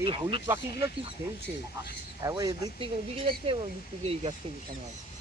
এই হলুদ পাখিগুলো কি খেলছে, একবার এদিক থেকে ওদিকে যাচ্ছে, একবার ওদিক থেকে এই গাছ থেকে এখানে আসছে।